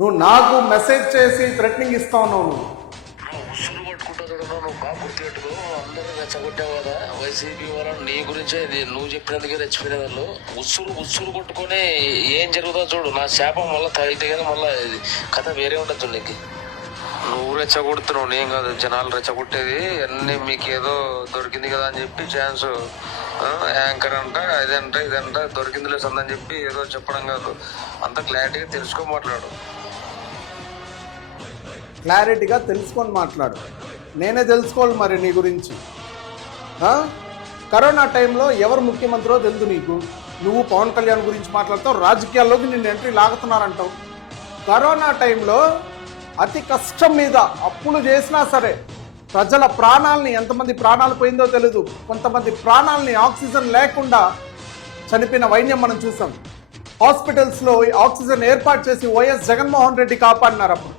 నువ్వు నాకు మెసేజ్ చేసి థ్రెటనింగ్ ఇస్తా ఉన్నావు. ఉసురు కొట్టుకుంటా నువ్వు బాగా గుర్తుపెట్టుకో. అందరూ రెచ్చగొట్టావు కదా వైసీపీ వాళ్ళు, నీ గురించే నువ్వు చెప్పినందుకే రెచ్చిపోయిన వాళ్ళు. ఉసురు కొట్టుకొని ఏం జరుగుతుందో చూడు. నా శాపం మళ్ళీ తాగితే కదా మళ్ళీ కథ వేరే ఉండొచ్చు నీకు. నువ్వు రెచ్చగొడుతున్నావు, నేను కాదు. జనాలు రెచ్చగొట్టేది అన్నీ మీకు ఏదో దొరికింది కదా అని చెప్పి ఛాన్స్ యాంకర్ అంట ఇదంట దొరికింది లేదని చెప్పి ఏదో చెప్పడం కాదు. అంత క్లారిటీగా తెలుసుకో మాట్లాడు. క్లారిటీగా తెలుసుకొని మాట్లాడు. నేనే తెలుసుకోవాలి మరి నీ గురించి. కరోనా టైంలో ఎవరు ముఖ్యమంత్రో తెలుసు నీకు. నువ్వు పవన్ కళ్యాణ్ గురించి మాట్లాడతావు, రాజకీయాల్లోకి నిన్ను ఎంట్రీ లాగుతున్నారంటావు. కరోనా టైంలో అతి కష్టం మీద అప్పులు చేసినా సరే ప్రజల ప్రాణాలని, ఎంతమంది ప్రాణాలు పోయిందో తెలీదు, కొంతమంది ప్రాణాలని ఆక్సిజన్ లేకుండా చనిపోయిన వైద్యం మనం చూసాం. హాస్పిటల్స్లో ఆక్సిజన్ ఏర్పాటు చేసి వైఎస్ జగన్మోహన్ రెడ్డి కాపాడినారు. అప్పుడు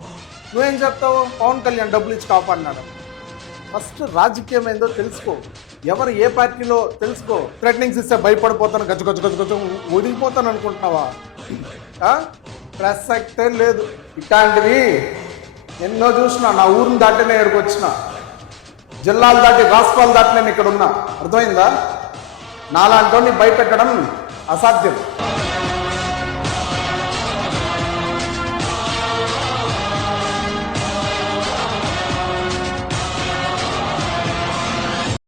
నువ్వేం చెప్తావు? పవన్ కళ్యాణ్ డబ్బులు ఇచ్చి కాపాడినారు. ఫస్ట్ రాజకీయం ఏందో తెలుసుకో, ఎవరు ఏ పార్టీలో తెలుసుకో. థ్రెటనింగ్స్ ఇస్తే భయపడిపోతాను, గజ ఒదిగిపోతాను అనుకుంటున్నావా? ప్రసక్తే లేదు. ఇట్లాంటివి ఎన్నో చూసిన. నా ఊరిని దాటినే ఇక్కడికి వచ్చిన, జిల్లాలు దాటి రాష్ట్రాలు దాటి నేను ఇక్కడ ఉన్నా. అర్థమైందా? నాలాంటి భయపెట్టడం అసాధ్యం.